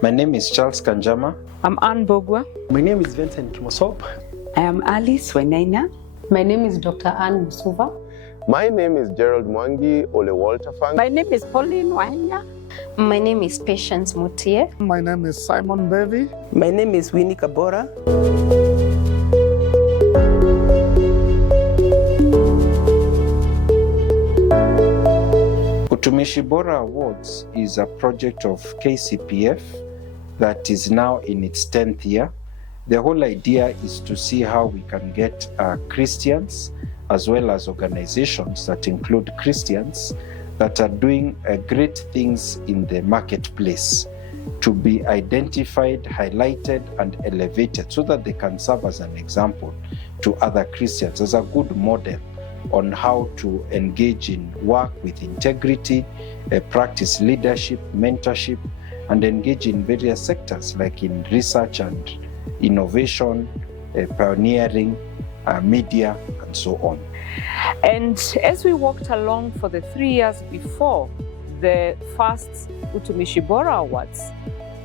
My name is Charles Kanjama. I'm Anne Bogwa. My name is Vincent Kimosop. I am Alice Wenaina. My name is Dr. Anne Musuva. My name is Gerald Mwangi Ole Walter Fang. My name is Pauline Wanya. My name is Patience Mutie. My name is Simon Bevy. My name is Winnie Bora. Utumishi Bora Awards is a project of KCPF that is now in its 10th year. The whole idea is to see how we can get Christians as well as organizations that include Christians that are doing great things in the marketplace to be identified, highlighted, and elevated so that they can serve as an example to other Christians, as a good model on how to engage in work with integrity, practice leadership, mentorship, and engage in various sectors like in research and innovation, pioneering, media, and so on. And as we walked along for the 3 years before the first Utumishi Bora Awards,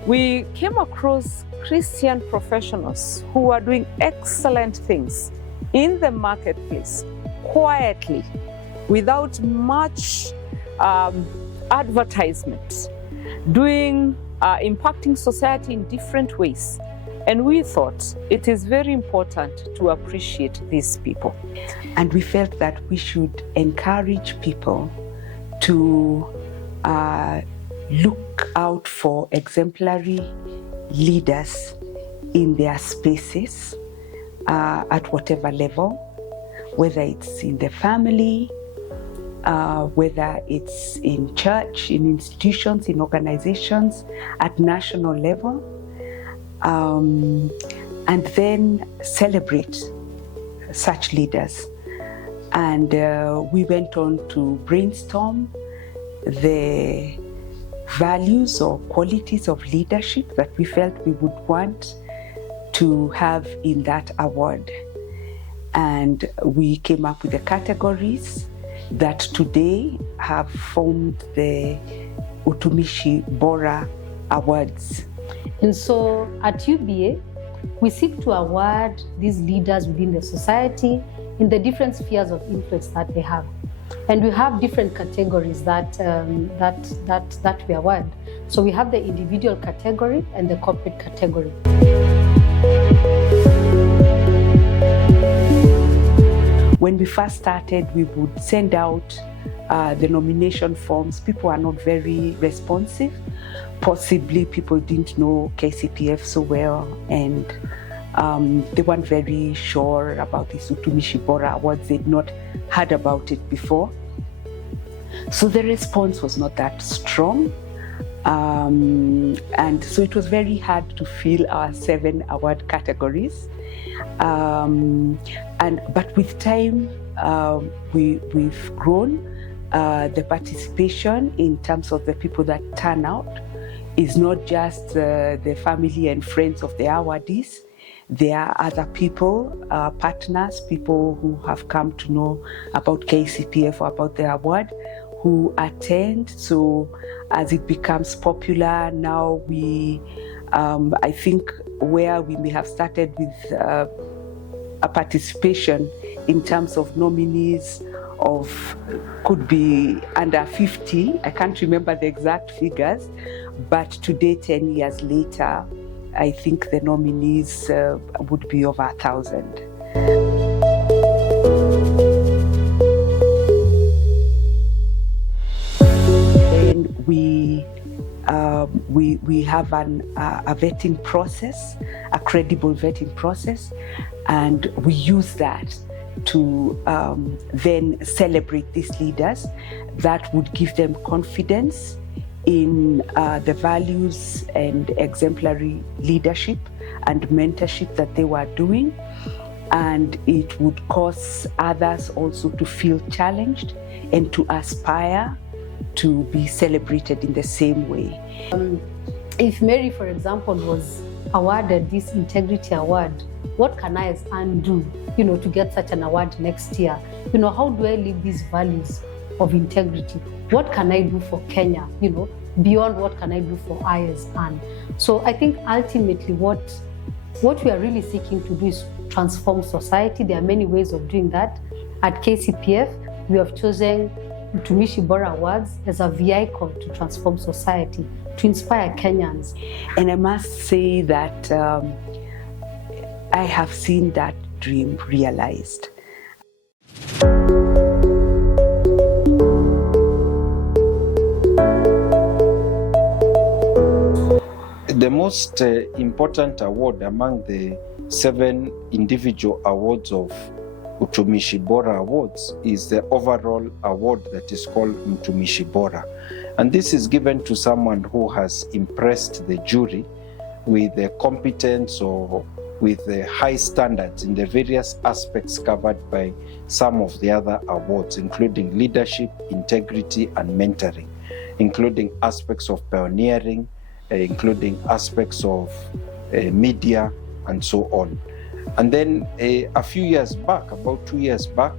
we came across Christian professionals who are doing excellent things in the marketplace, quietly, without much advertisement, impacting society in different ways. And we thought it is very important to appreciate these people. And we felt that we should encourage people to look out for exemplary leaders in their spaces at whatever level, whether it's in the family, whether it's in church, in institutions, in organizations, at national level. And then celebrate such leaders. And we went on to brainstorm the values or qualities of leadership that we felt we would want to have in that award. And we came up with the categories that today have formed the Utumishi Bora Awards. And so at UBA, we seek to award these leaders within the society in the different spheres of influence that they have. And we have different categories that we award. So we have the individual category and the corporate category. When we first started, we would send out the nomination forms. People are not very responsive. Possibly people didn't know KCPF so well, and they weren't very sure about the Utumishi Bora Awards. They'd not heard about it before. So the response was not that strong. And so it was very hard to fill our 7 award categories. But with time, we've grown. The participation in terms of the people that turn out is not just the family and friends of the awardees. There are other people, partners, people who have come to know about KCPF or about the award, who attend. So as it becomes popular, now we, I think where we may have started with a participation in terms of nominees of could be under 50, I can't remember the exact figures, but today, 10 years later, I think the nominees would be over 1,000. And we have a vetting process, a credible vetting process, and we use that to then celebrate these leaders. That would give them confidence in the values and exemplary leadership and mentorship that they were doing. And it would cause others also to feel challenged and to aspire to be celebrated in the same way. If Mary, for example, was awarded this Integrity Award, what can I as Anne do, you know, to get such an award next year? You know, how do I live these values of integrity? What can I do for Kenya, you know, beyond what can I do for I as Anne? So I think ultimately what we are really seeking to do is transform society. There are many ways of doing that. At KCPF, we have chosen Utumishi Bora Awards as a vehicle to transform society, to inspire Kenyans. And I must say that I have seen that dream realized. The most important award among the 7 individual awards of Utumishi Bora Awards is the overall award that is called Utumishi Bora. And this is given to someone who has impressed the jury with the competence or with the high standards in the various aspects covered by some of the other awards, including leadership, integrity, and mentoring, including aspects of pioneering, including aspects of media, and so on. And then a few years back, about 2 years back,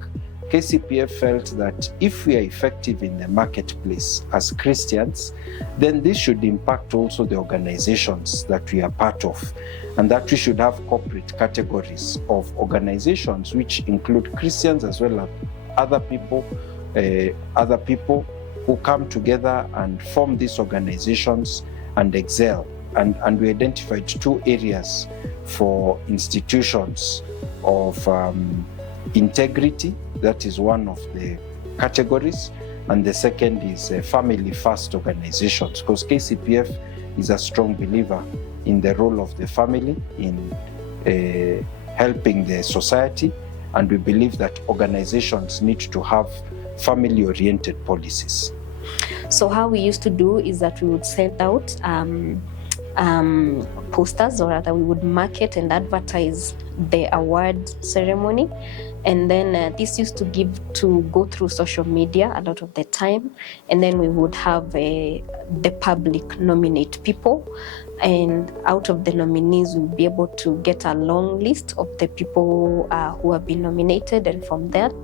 KCPF felt that if we are effective in the marketplace as Christians, then this should impact also the organizations that we are part of, and that we should have corporate categories of organizations which include Christians as well as other people who come together and form these organizations and excel. And we identified 2 areas for institutions of integrity. That is one of the categories. And the second is family first organizations, because KCPF is a strong believer in the role of the family in helping the society. And we believe that organizations need to have family-oriented policies. So how we used to do is that we would send out posters, or rather we would market and advertise the award ceremony, and then this used to go through social media a lot of the time, and then we would have the public nominate people, and out of the nominees we'll be able to get a long list of the people who have been nominated, and from that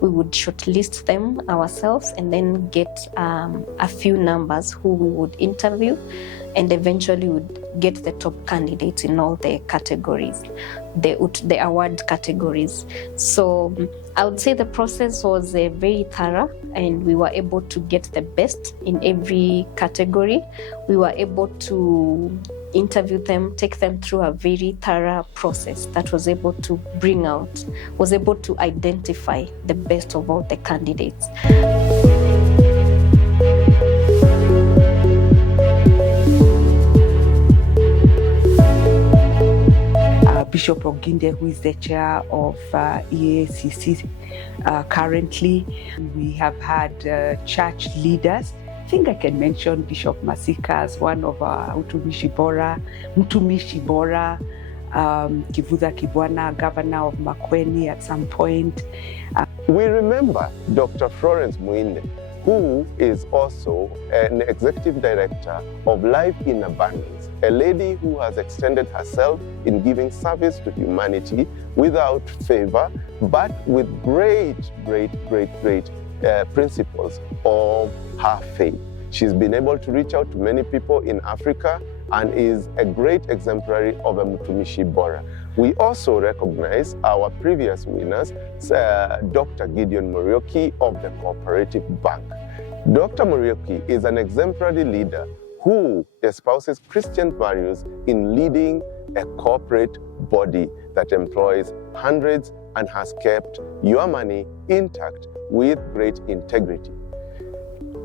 we would shortlist them ourselves and then get a few numbers who we would interview, and eventually would get the top candidates in all the categories, the award categories. So I would say the process was very thorough, and we were able to get the best in every category. We were able to interview them, take them through a very thorough process that was able to identify the best of all the candidates. Bishop Oginde, who is the chair of EACC currently. We have had church leaders. I think I can mention Bishop Masika as one of our Utumishi Bora, Kivuza Kibwana, governor of Makueni at some point. We remember Dr. Florence Muinde, who is also an executive director of Life in Abundance, a lady who has extended herself in giving service to humanity without favor, but with great principles of her faith. She's been able to reach out to many people in Africa and is a great exemplary of a Utumishi Bora. We also recognize our previous winners, Dr. Gideon Muriuki of the Cooperative Bank. Dr. Muriuki is an exemplary leader who espouses Christian values in leading a corporate body that employs hundreds and has kept your money intact with great integrity.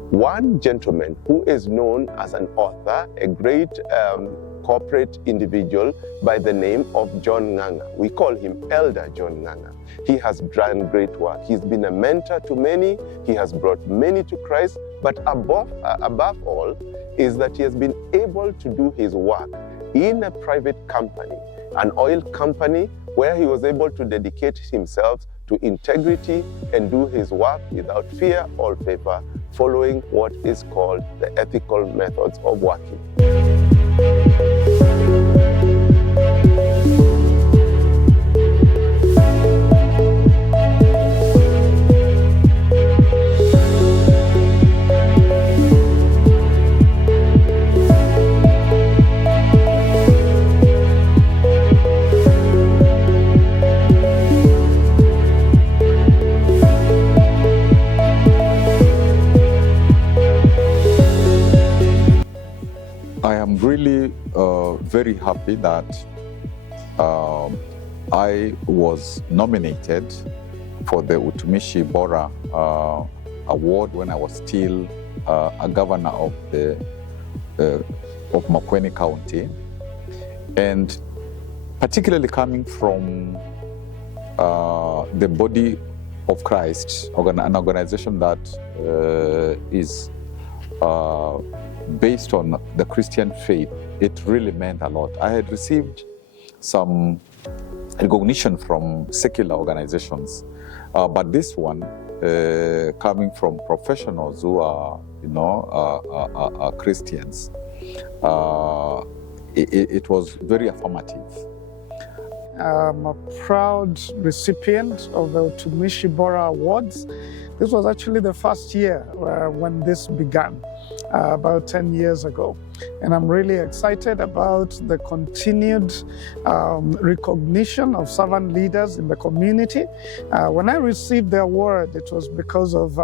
One gentleman who is known as an author, a great corporate individual by the name of John Nganga. We call him Elder John Nganga. He has done great work. He's been a mentor to many. He has brought many to Christ. But above all is that he has been able to do his work in a private company, an oil company, where he was able to dedicate himself to integrity and do his work without fear or favor, following what is called the ethical methods of working. really very happy that I was nominated for the Utumishi Bora award when I was still a governor of Makueni County, and particularly coming from the body of Christ, an organization that is based on the Christian faith. It really meant a lot. I had received some recognition from secular organizations, but this one, coming from professionals who are, Christians, it was very affirmative. I'm a proud recipient of the Utumishi Bora Awards. This was actually the first year when this began, about 10 years ago. And I'm really excited about the continued recognition of servant leaders in the community. When I received the award, it was because of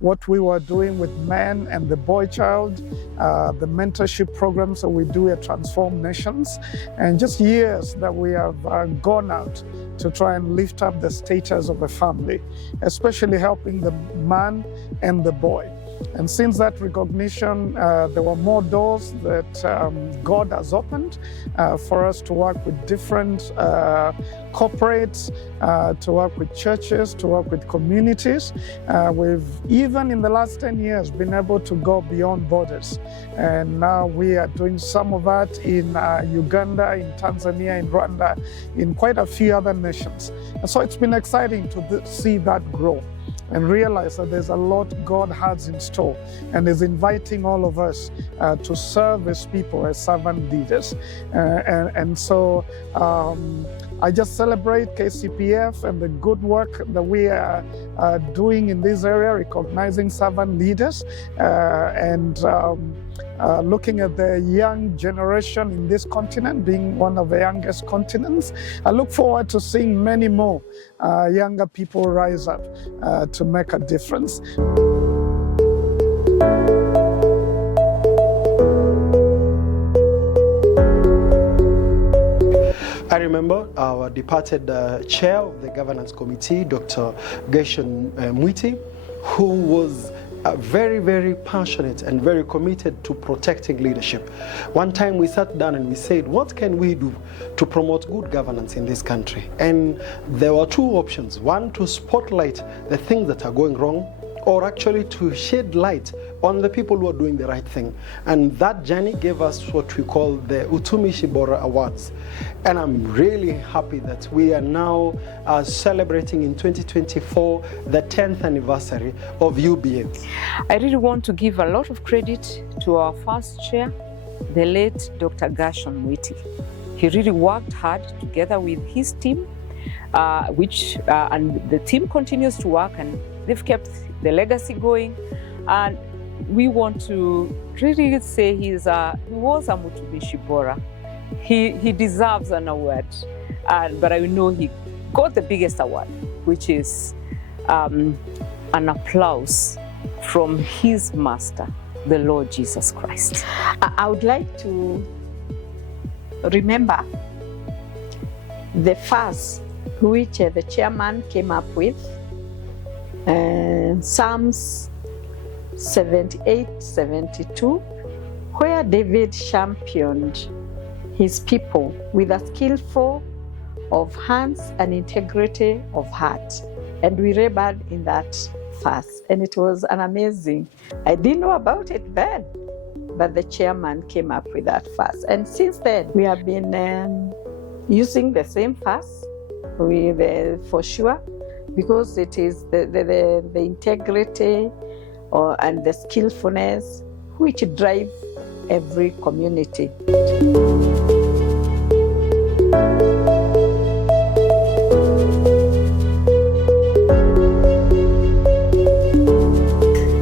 what we were doing with men and the boy child, the mentorship programs that we do at Transform Nations, and just years that we have gone out to try and lift up the status of the family, especially helping the man and the boy. And since that recognition, there were more doors that God has opened for us to work with different corporates, to work with churches, to work with communities. We've, even in the last 10 years, been able to go beyond borders. And now we are doing some of that in Uganda, in Tanzania, in Rwanda, in quite a few other nations. And so it's been exciting to see that grow and realize that there's a lot God has in store and is inviting all of us to serve as people, as servant leaders. And so I just celebrate KCPF and the good work that we are doing in this area, recognizing servant leaders and looking at the young generation in this continent, being one of the youngest continents. I look forward to seeing many more younger people rise up to make a difference. I remember our departed chair of the governance committee, Dr. Gershon Mwiti, who was very, very passionate and very committed to protecting leadership. One time we sat down and we said, what can we do to promote good governance in this country? And there were two options. One, to spotlight the things that are going wrong, or actually to shed light on the people who are doing the right thing. And that journey gave us what we call the Utumishi Bora Awards. And I'm really happy that we are now celebrating in 2024 the 10th anniversary of UBA. I really want to give a lot of credit to our first chair, the late Dr. Gershon Mwiti. He really worked hard together with his team, and the team continues to work, and they've kept the legacy going. And we want to really say he was a Utumishi Bora. He deserves an award, but I know he got the biggest award, which is an applause from his master, the Lord Jesus Christ. I would like to remember the verse which the chairman came up with, Psalms 78-72, where David championed his people with a skillful of hands and integrity of heart. And we read in that verse, and it was an amazing. I didn't know about it then, but the chairman came up with that verse. And since then, we have been using the same verse for sure, because it is the integrity and the skillfulness which drive every community.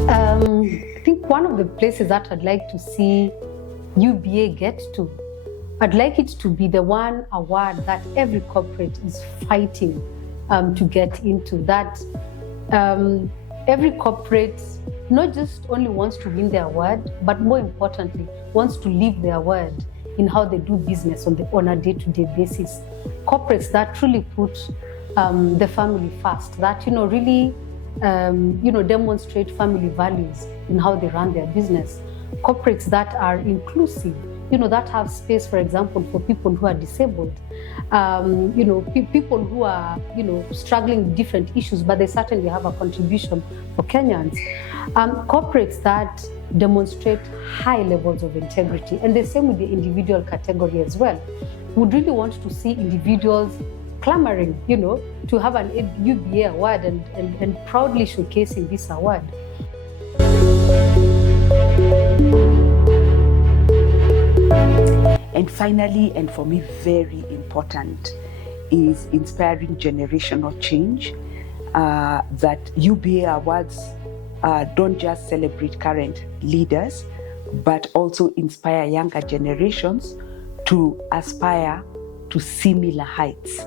I think one of the places that I'd like to see UBA get to, I'd like it to be the one award that every corporate is fighting to get into, that every corporate not just only wants to win their word, but more importantly, wants to live their word in how they do business on a day-to-day basis. Corporates that truly put the family first, that really demonstrate family values in how they run their business. Corporates that are inclusive, that have space, for example, for people who are disabled, people who are, struggling with different issues, but they certainly have a contribution for Kenyans. Corporates that demonstrate high levels of integrity, and the same with the individual category as well. Would really want to see individuals clamoring, to have an UBA award and proudly showcasing this award. And finally, and for me very important, is inspiring generational change. That UBA awards don't just celebrate current leaders, but also inspire younger generations to aspire to similar heights.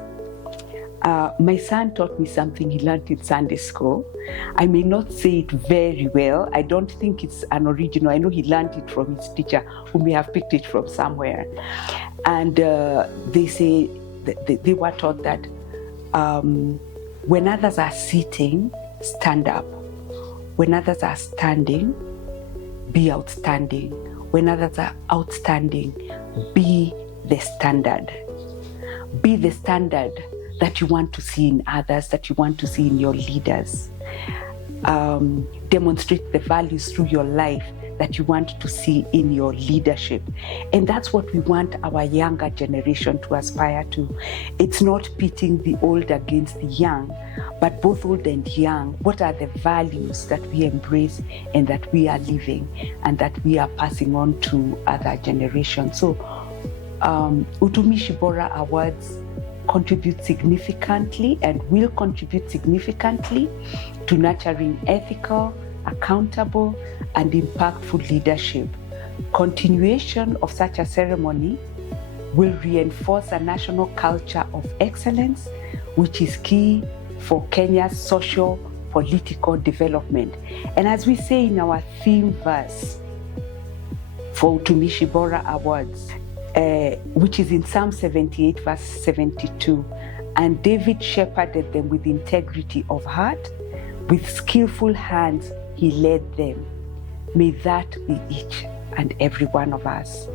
My son taught me something he learned in Sunday school. I may not say it very well. I don't think it's an original. I know he learned it from his teacher, who may have picked it from somewhere. And they say, they were taught that when others are sitting, stand up. When others are standing, be outstanding. When others are outstanding, be the standard. Be the standard that you want to see in others, that you want to see in your leaders. Demonstrate the values through your life that you want to see in your leadership. And that's what we want our younger generation to aspire to. It's not pitting the old against the young, but both old and young, what are the values that we embrace and that we are living and that we are passing on to other generations. So Utumishi Bora Awards contribute significantly and will contribute significantly to nurturing ethical, accountable, and impactful leadership. Continuation of such a ceremony will reinforce a national culture of excellence, which is key for Kenya's social, political development. And as we say in our theme verse for Utumishi Bora Awards, which is in Psalm 78, verse 72. And David shepherded them with integrity of heart, with skillful hands he led them. May that be each and every one of us.